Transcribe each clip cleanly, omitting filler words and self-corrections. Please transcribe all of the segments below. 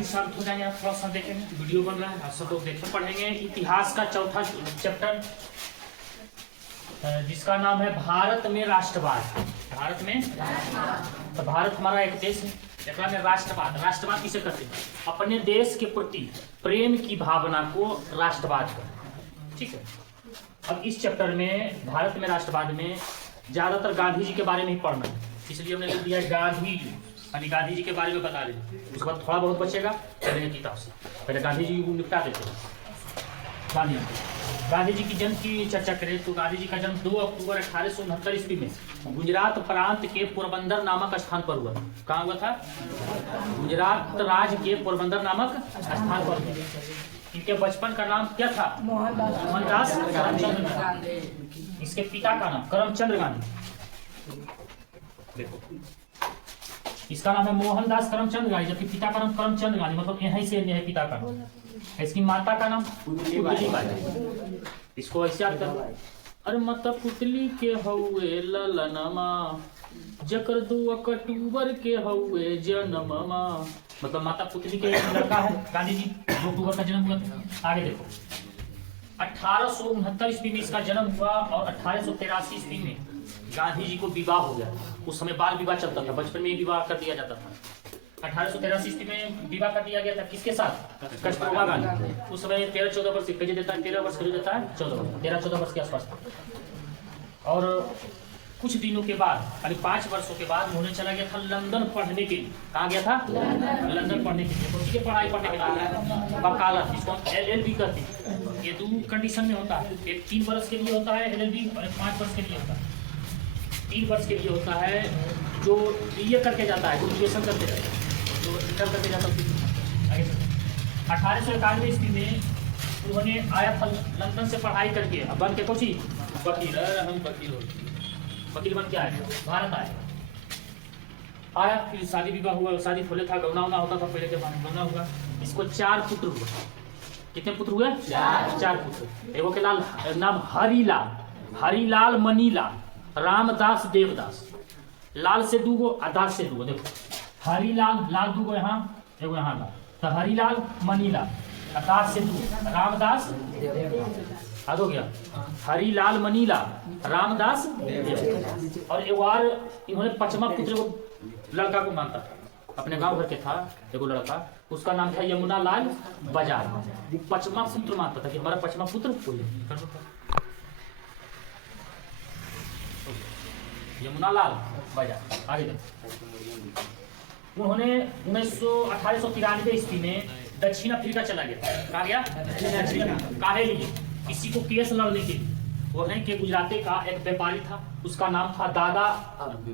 फिर शांत हो जाएंगे, आप थोड़ा सा देखेंगे, वीडियो बन रहा है, आप सब लोग देखें। पढ़ेंगे इतिहास का चौथा चैप्टर जिसका नाम है भारत में राष्ट्रवाद। भारत में तो भारत हमारा एक देश है, एक में राष्ट्रवाद। राष्ट्रवाद किसे कहते हैं? अपने देश के प्रति प्रेम की भावना को राष्ट्रवाद कहते हैं। ठीक है। अब इस चैप्टर में भारत में राष्ट्रवाद में ज्यादातर गांधी जी के बारे में ही पढ़ना है, इसलिए हमने लिख दिया गांधी, यानी गांधी जी के बारे में बता रहे। उसके बाद थोड़ा बहुत बचेगा चलेंगे किताब से। पहले गांधी जी को निपटा देते हैं। गांधी जी की जन्म की चर्चा करें तो गांधी जी का जन्म 2 अक्टूबर 1869 ईस्वी में गुजरात प्रांत के पोरबंदर नामक स्थान पर हुआ। कहाँ हुआ था? गुजरात राज्य के पोरबंदर नामक स्थान पर हुआ। इनके बचपन का नाम क्या था? मोहनदास करमचंद गांधी। इसके पिता का नाम करमचंद गांधी। देखो, इसका नाम है मोहनदास करमचंद गांधी, जबकि पिता का नाम करमचंद गांधी, मतलब यहीं से है पिता का नाम। इसकी माता का नाम पुतली बाई। इसको ऐसे याद करो, अरे माता पुतली के हउए ललनमा, जकर 2 अक्टूबर के हउए जन्ममा। मतलब माता पुतली के लड़का है गांधी जी, 2 अक्टूबर का जन्म हुआ था। आगे देखो, 1869 ईस्वी में इसका जन्म हुआ और 1883 ईस्वी में गांधी जी को विवाह हो गया। उस समय बाल विवाह चलता था, बचपन में ही विवाह कर दिया जाता था। 1883 ईस्वी में विवाह कर दिया गया था। किसके साथ? कस्तूरबा गांधी। उस समय 13-14 वर्ष के देता है, 13 वर्ष के देता है, 13-14 वर्ष के आसपास। और कुछ दिनों के बाद, यानी 5 वर्षों के बाद उन्होंने चला गया था लंदन पढ़ने के लिए। कहाँ गया था? लंदन पढ़ने के लिए। उसी के पढ़ाई पढ़ने के लिए वकालत, जिसको LLB कहते हैं। ये 2 कंडीशन में होता है, एक 3 वर्ष के लिए होता है LLB और एक 5 वर्ष के लिए होता है। 3 वर्ष के लिए होता है जो BA करके जाता है, ग्रेजुएशन करके जाता है, जो इंटर करके जाता है। 1891 ईस्वी में उन्होंने आया था लंदन से पढ़ाई करके, अब बन के कुछ ही वकील, हम वकील बन के आए, भारत आया। फिर शादी विवाह हुआ, शादी खोले था, गौना उना होता था पहले के बाद, गौना हुआ। इसको 4 पुत्र हुए। कितने पुत्र हुए? 4 पुत्र। एगो के नाम हरिलाल, मनीलाल, रामदास, देवदास। लाल से 2 गो, दास से 2 गो। देखो, हरिलाल, लाल 2 गो यहाँ, एगो यहाँ लाल, तो हरिलाल, मनीलाल, दास से 2, रामदास, याद हो गया? हरिलाल, मनीलाल, रामदास, देवदास। और एक बार इन्होंने 5वां पुत्र को लड़का को मानता था, अपने गांव घर के था एगो लड़का, उसका नाम था यमुना लाल बाजार। 5वां पुत्र मानता था कि हमारा 5वां पुत्र यमुना लाल बाजार। आगे देखो, उन्होंने 1893 ईस्वी में दक्षिण अफ्रीका चला गया। कहा गया? काहे लिए? किसी को केस लड़ने के लिए। वो है कि गुजराती का एक व्यापारी था, उसका नाम था दादा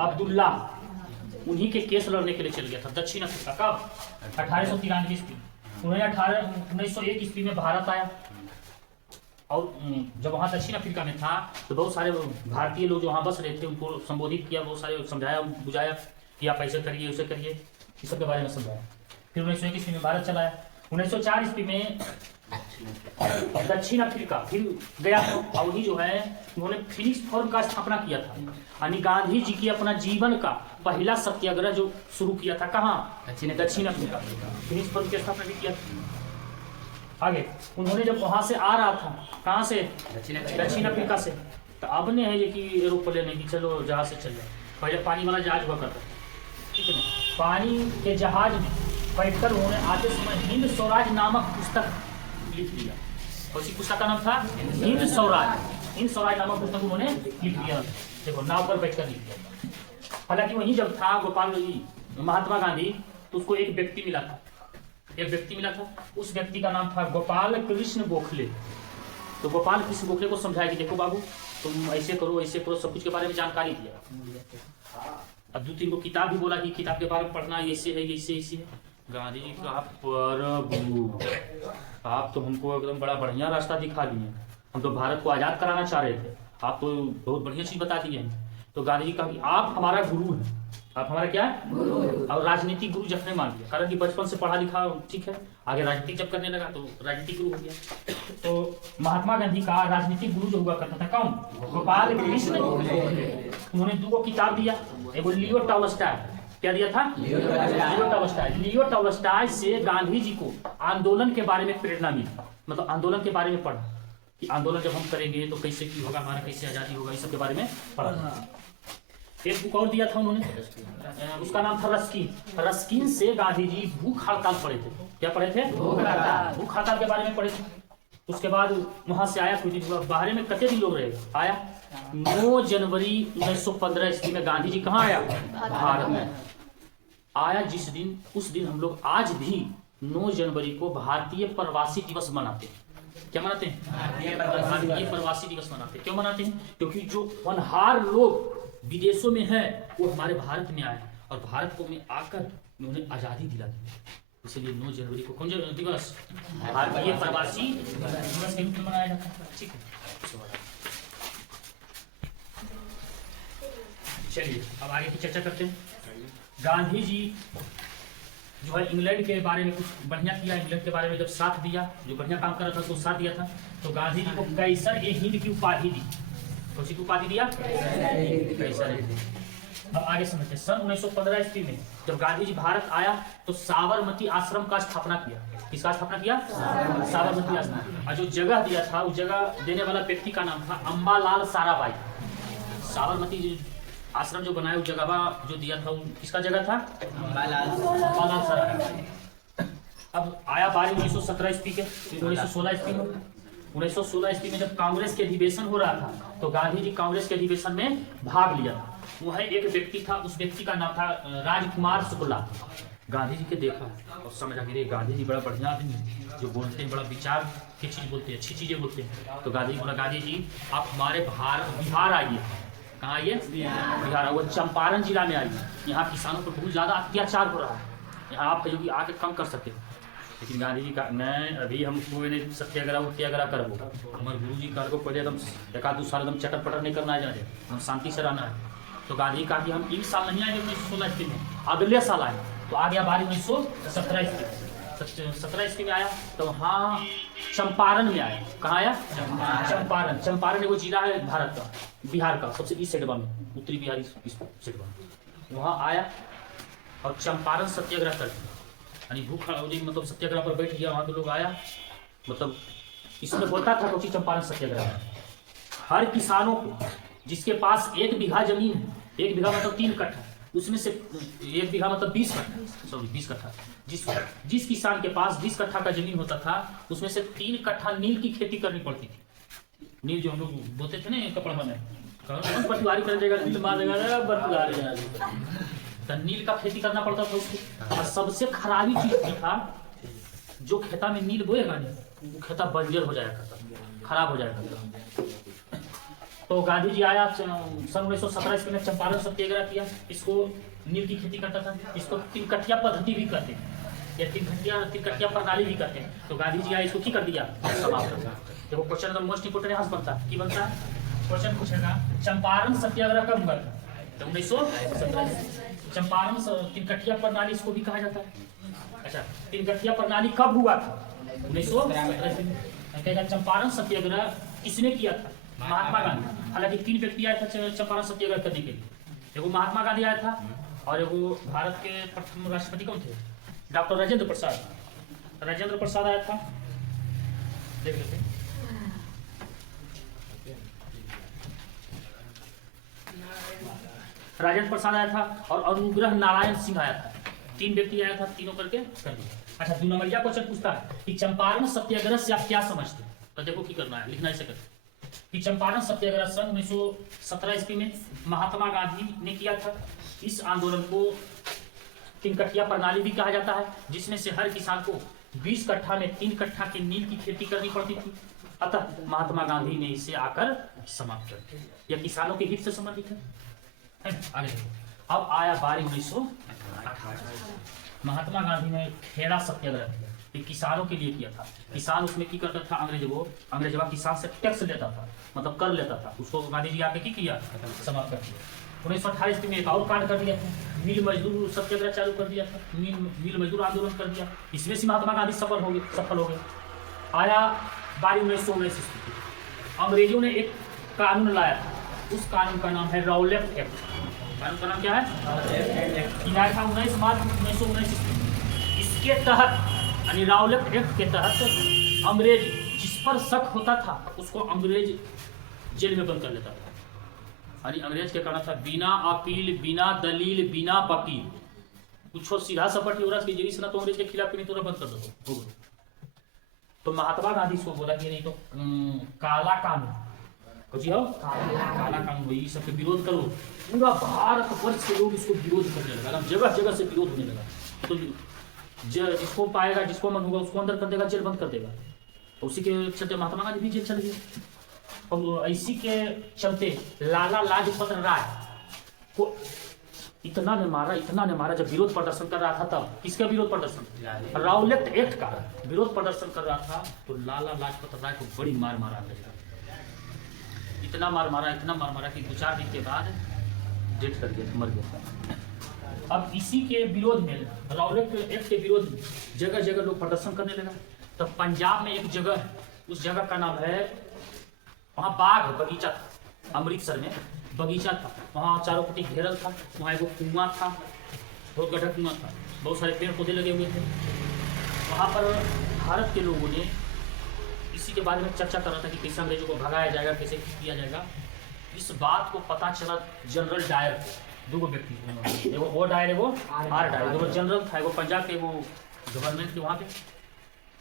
अब्दुल्ला। उन्हीं के केस लड़ने के लिए चल गया था दक्षिण अफ्रीका। कब? 1893 ईस्वी। उन्होंने 1901 ईस्वी में भारत आया, और जब वहाँ दक्षिण अफ्रीका में था तो बहुत सारे भारतीय लोग जो वहाँ बस रहे थे उनको संबोधित किया, बहुत सारे समझाया बुझाया कि आप ऐसे करिए उसे करिए, इस सब के बारे में समझाया। फिर 1901 ईस्वी में भारत चलाया। 1904 ईस्वी में दक्षिण अफ्रीका फिर गया, और वही जो है उन्होंने फिनिक्स फॉर्म का स्थापना किया था, यानी गांधी जी की अपना जीवन का पहला सत्याग्रह जो शुरू किया था। कहाँ? दक्षिण अफ्रीका। फिनिक्स फॉर्म की स्थापना भी किया था। आगे उन्होंने जब वहां से आ रहा था, कहाँ से? दक्षिण अफ्रीका से, तो अब ने है ये कि एरोप्लेन है कि चलो जहाज से चल जाए। पहले पानी वाला जहाज हुआ करता, ठीक है ना? पानी के जहाज में बैठकर उन्होंने आते समय हिंद स्वराज नामक पुस्तक लिख दिया। उसी पुस्तक का नाम था हिंद स्वराज। हिंद स्वराज नामक पुस्तक उन्होंने लिख दिया। देखो, नाव पर बैठकर लिख दिया। हालांकि वहीं जब था गोपाल महात्मा गांधी, तो उसको एक व्यक्ति मिला था, उस व्यक्ति का नाम था गोपाल कृष्ण गोखले। तो गोपाल कृष्ण गोखले को समझाया कि देखो बाबू, तुम ऐसे करो, सब कुछ के बारे में जानकारी दिया। अब 2-3 को किताब भी बोला कि किताब के बारे में पढ़ना, ऐसे है, ऐसे है। गांधी जी कहा, प्रभु आप तो हमको एकदम बड़ा बढ़िया रास्ता दिखा दिए, हम तो भारत को आजाद कराना चाह रहे थे, आप तो बहुत बढ़िया चीज बता दिए हैं। तो गांधी जी कहा कि आप हमारा गुरु हैं, आप हमारा क्या गुरु, और राजनीतिक गुरु जखने मान लिया, कारण कि बचपन से पढ़ा लिखा, ठीक है, आगे राजनीतिक जब करने लगा तो राजनीतिक गुरु हो गया। तो महात्मा गांधी का राजनीतिक गुरु जो हुआ करता था कौन? गोपाल कृष्ण। उन्होंने 2 किताब दिया, एगो लियो टॉलस्टॉय क्या दिया था? लियो टॉलस्टॉय से गांधी जी को आंदोलन के बारे में प्रेरणा मिली, मतलब आंदोलन के बारे में पढ़ा कि आंदोलन जब हम करेंगे तो कैसे की होगा, हमारा कैसे आजादी होगा, इस सब के बारे में पढ़ा। एक बुक और दिया था उन्होंने, उसका नाम था रस्किन। रस्किन से गांधी जी भूख हड़ताल पढ़े थे। क्या पढ़े थे? भूख हड़ताल के बारे में पढ़े थे। उसके बाद वहां से आया, कुछ दिन बाहर में कितने दिन लोग रहेगा, आया 9 जनवरी 1915 ईस्वी में गांधी जी कहाँ आया? भारत में आया। जिस दिन, उस दिन हम लोग आज भी 9 जनवरी को भारतीय प्रवासी दिवस मनाते हैं। क्या मनाते हैं? भारतीय प्रवासी दिवस मनाते हैं। क्यों मनाते हैं? क्योंकि जो होनहार लोग विदेशों में है वो हमारे भारत में आए और भारत को में आकर उन्होंने आजादी दिला दी। इसलिए 9 जनवरी को कौन दिवस? भारतीय प्रवासी दिवस के रूप में मनाया जाता है। ठीक है, चलिए अब आगे की चर्चा करते हैं। गांधी जी जो है इंग्लैंड के बारे में कुछ बढ़िया किया। इंग्लैंड के बारे में जब साथ दिया, जो बढ़िया काम कर रहा था तो साथ दिया था, तो गांधी जी को कैसर ए हिंद की उपाधि दी। कौन सी उपाधि दिया? कैसर ए हिंद। अब आगे समझते हैं। सन 1915 ईस्वी में जब गांधी जी भारत आया तो साबरमती आश्रम का स्थापना किया। किसका स्थापना किया? साबरमती आश्रम। और जो जगह दिया था, उस जगह देने वाला व्यक्ति का नाम था अम्बालाल साराभाई। साबरमती आश्रम जो बनाया, उस जगह जो दिया था वो किसका जगह था? अम्बालाल साराभाई। अब आया बारी 1917 ईस्वी के, 1916 ईस्वी में। 1916 ईस्वी में जब कांग्रेस के अधिवेशन हो रहा था तो गांधी जी कांग्रेस के अधिवेशन में भाग लिया था। वह एक व्यक्ति था, उस व्यक्ति का नाम था राजकुमार शुक्ला। गांधी जी के देखा और समझा कि गांधी जी बड़ा बढ़िया आदमी है, जो बोलते हैं बड़ा विचार की चीज बोलते हैं, अच्छी चीजें बोलते हैं। तो गांधी जी बोला, गांधी जी आप हमारे बिहार आइए। कहाँ आइए? बिहार। वो चंपारण जिला में आइए। यहाँ किसानों पर बहुत ज्यादा अत्याचार हो रहा है, यहाँ आप जो आके कम कर सकते हैं। लेकिन गांधी जी का नहीं, अभी हम सत्याग्रह करबो। हमारे गुरु जी कर को पहले एकदम 1-2 साल एकदम चटर पटर नहीं करना है, जाने हम शांति से रहना है। तो गांधी जी कहा कि हम 1 साल नहीं आएंगे 1916 ईस्वी में, अगले साल आए। तो आ गया बारी 1917 ईस्वी। 17 ईस्वी में आया तो वहाँ चंपारण में आया। कहाँ आया? चंपारण। चंपारण एगो जिला है भारत का, बिहार का सबसे ईस्ट साइड में, उत्तरी बिहार साइड में। वहाँ आया और चंपारण सत्याग्रह कर दिया, यानी भूख मतलब सत्याग्रह पर बैठ गया। वहाँ के लोग आया, मतलब इसमें बोलता था कोची चंपारण सत्याग्रह। हर किसानों को जिसके पास 1 बीघा जमीन है, 1 बीघा मतलब 3 कट्ठा, उसमें से 1 बीघा मतलब 20 कट्ठा, सॉरी 20 कट्ठा, जिस किसान के पास 20 कट्ठा का जमीन होता था उसमें से 3 कट्ठा नील की खेती करनी पड़ती थी। नील जो हम लोग बोलते थे ना कपड़ा बने, पटवारी कर देगा, नील मार देगा, तो नील का खेती करना पड़ता था उसको। और सबसे खराबी चीज था, जो खेता में नील बोएगा नहीं वो खेता बंजर हो जाया करता, खराब हो जाया करता। तो गांधी जी आया सन 1917 ईस्वी में, चंपारण सत्याग्रह किया। इसको नील की खेती करता था, इसको 3 कट्टिया पद्धति भी कहते हैं, या 3 कट्टिया प्रणाली भी कहते हैं। तो गांधी जी आए, इसको की कर दिया? समाप्त कर दिया। देखो क्वेश्चन मोस्ट इंपोर्टेंट यहाँ बनता है, की बनता है? क्वेश्चन पूछेगा चंपारण सत्याग्रह कब हुआ था? तो 1917। चंपारण 3 कट्टिया प्रणाली इसको भी कहा जाता है। अच्छा, 3 कट्टिया प्रणाली कब हुआ था? 1917। चंपारण सत्याग्रह किसने किया था? महात्मा गांधी। हालांकि 3 व्यक्ति आए थे चंपारण सत्याग्रह करने के लिए। एगो महात्मा गांधी आया था और एगो भारत के प्रथम राष्ट्रपति कौन थे? डॉक्टर राजेंद्र प्रसाद। राजेंद्र प्रसाद आया था, देख लेते हैं। राजेंद्र प्रसाद आया था और अनुग्रह नारायण सिंह आया था। 3 व्यक्ति आया था, तीनों करके कर दिया। अच्छा, 2 नंबरिया क्वेश्चन पूछता है कि चंपारण सत्याग्रह से आप क्या समझते हैं? तो देखो की करना है, लिखना ऐसे करते कि चंपारण सत्याग्रह सन 1917 ईस्वी में महात्मा गांधी ने किया था। इस आंदोलन को 3 कट्टिया प्रणाली भी कहा जाता है, जिसमें से हर किसान को 20 कट्ठा में 3 कट्ठा की नील की खेती करनी पड़ती थी। अतः महात्मा गांधी ने इसे आकर समाप्त कर दिया। यह किसानों के हित से संबंधित है। आगे देखो। अब आया बारी 1918। महात्मा गांधी ने खेड़ा सत्याग्रह किया, किसानों के लिए किया था। किसान उसमें की करता था, अंग्रेजवा किसान से टैक्स लेता था, मतलब कर लेता था। उसको गांधी जी आके की किया? समाप्त कर दिया। 1928 में एक और कांड कर दिया था, मिल मजदूर सत्याग्रह चालू कर दिया था, मिल मजदूर आंदोलन कर दिया। इसमें से महात्मा गांधी सफल हो गए। आया बारी 1919 ईस्वी। अंग्रेजों ने एक कानून लाया था, उस कानून का नाम है रौलट एक्ट। कानून का नाम क्या है? किया था 19 मार्च 1919 ईस्वी। इसके तहत यानी राउलेट एक्ट के तहत अंग्रेज जिस पर शक होता था उसको अंग्रेज जेल में बंद कर लेता था। यानी अंग्रेज क्या करना था? बिना अपील, बिना दलील, बिना वकील, कुछ सीधा सपट हो रहा है जेरी से ना तो अंग्रेज के खिलाफ नहीं तो बंद कर दो। तो महात्मा गांधी इसको बोला कि नहीं तो काला कानून, कुछ हो काला कानून वही सबके विरोध करो। पूरा भारत वर्ष के लोग इसको विरोध करने लगा, जगह जगह से विरोध होने लगा। तो जिसको पाएगा, जिसको मन होगा उसको अंदर कर देगा, जेल बंद कर देगा। तो उसी के चलते महात्मा गांधी भी जेल चले गए। और इसी के चलते लाला लाजपत राय को इतना ने मारा जब विरोध प्रदर्शन कर रहा था। तब किसका विरोध प्रदर्शन? राउलेट एक्ट का विरोध प्रदर्शन कर रहा था। तो लाला लाजपत राय को बड़ी मार मारा गया, इतना मार मारा कि 2-4 दिन के बाद डेथ कर गया, मर गया। अब इसी के विरोध में, राउलेट एक्ट के विरोध में जगह जगह लोग प्रदर्शन करने लगा। तब पंजाब में एक जगह, उस जगह का नाम है, वहाँ बाग बगीचा था, अमृतसर में बगीचा था। वहाँ चारों पट्टी घेरल था, वहाँ एक कुआं था, बहुत गड्ढा कुआं था, बहुत सारे पेड़ पौधे लगे हुए थे। वहाँ पर भारत के लोगों ने इसी के बारे में चर्चा कर रहा था कि कैसे अंग्रेजों को भगाया जाएगा, कैसे किया जाएगा। इस बात को पता चला जनरल डायर को, 2 व्यक्ति थे, एगो वो डायर, एगो आर डायर, एगो जनरल था, एगो पंजाब के वो गवर्नमेंट के वहाँ पे।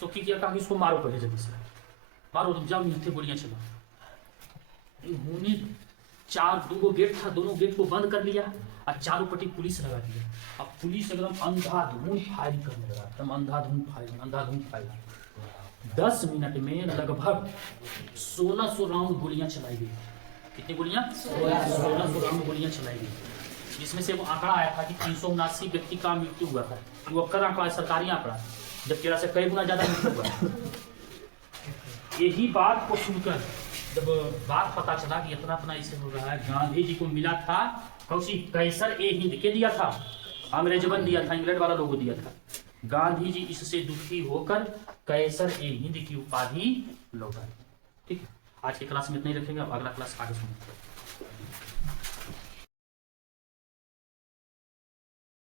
तो किया, कहा कि इसको मारो पहले, जल्दी से मारो, जाओ नीचे गोलियां चलो। उन्होंने 2 गेट था, दोनों गेट को बंद कर लिया और चारों पट्टी पुलिस लगा दिया। अब पुलिस एकदम अंधाधुंध फायरिंग करने लगा, एकदम अंधाधुंध फायरिंग। 10 मिनट में लगभग 1600 राउंड गोलियां चलाई गई। कितनी गोलियां? 1600 राउंड गोलियां चलाई गई, जिसमें से वो आंकड़ा आया था कि 379 व्यक्ति का मृत्यु हुआ था। वो अक्कर आंकड़ा है, सरकारी आंकड़ा, जबकि ऐसे कई गुना ज्यादा मृत्यु हुआ। यही बात को सुनकर जब बात पता चला कि इतना इसे हो रहा है, गांधी जी को मिला था कैसर ए हिंद के दिया था, अंग्रेजवन दिया था, इंग्लैंड वाला लोगों दिया था। गांधी जी इससे दुखी होकर कैसर ए हिंद की उपाधि लौटाई। ठीक है, आज की क्लास में इतना ही रखेंगे, अगला क्लास आगे सुनेंगे।